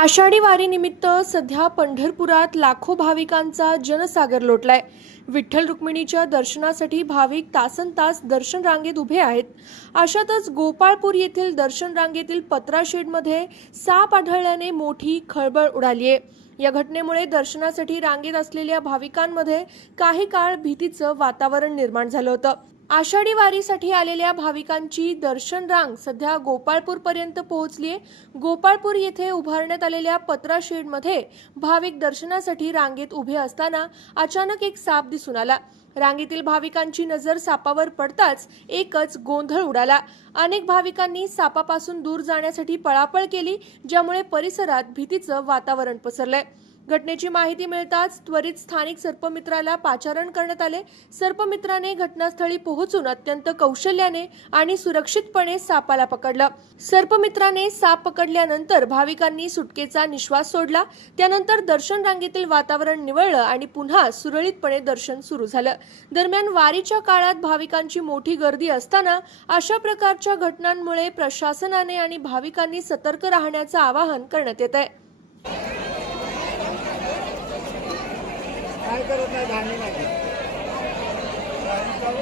आषाढी वारीनिमित्त सध्या पंढरपुरात लाखो भाविकांचा जनसागर लोटलाय। विठ्ठल रुक्मिणीच्या दर्शनासाठी भाविक तासनतास दर्शन रांगेत उभे आहेत। अशातच गोपाळपूर येथील दर्शन रांगेतील पत्रा शेडमध्ये साप आढळल्याने मोठी खळबळ उडाली आहे। या घटनेमुळे दर्शनासाठी रांगेत असलेल्या भाविकांमध्ये काही काळ भीतीचं वातावरण निर्माण झालं होतं। आषाढी वारीसाठी आलेल्या भाविकांची दर्शन रांग सध्या गोपाळपूर पर्यंत पोहोचलीये। गोपाळपूर येथे उभारण्यात आलेल्या पत्रा शेडमध्ये भाविक दर्शनासाठी रांगेत उभे असताना अचानक एक साप दिसून आला। रांगेतील भाविकांची नजर सापावर पडताच एकच गोंधळ उडाला। अनेक भाविकांनी सापापासून दूर जाण्यासाठी पळापळ केली, ज्यामुळे परिसरात भीतीचं वातावरण पसरलंय। घटनेची माहिती मिळताच त्वरित स्थानिक सर्पमित्राला पाचारण करण्यात आले। सर्पमित्राने घटनास्थळी पोहोचून अत्यंत कौशल्याने आणि सुरक्षितपणे सापाला पकडलं। सर्पमित्राने साप पकडल्यानंतर भाविकांनी सुटकेचा निश्वास सोडला। त्यानंतर दर्शन रांगेतील वातावरण निवळलं आणि पुन्हा सुरळीतपणे दर्शन सुरू झालं। दरम्यान वारीच्या काळात भाविकांची मोठी गर्दी असताना अशा प्रकारच्या घटनांमुळे प्रशासनाने आणि भाविकांनी सतर्क राहण्याचं आवाहन करण्यात येत आहे। काय करत नाही धान्य नाही चालू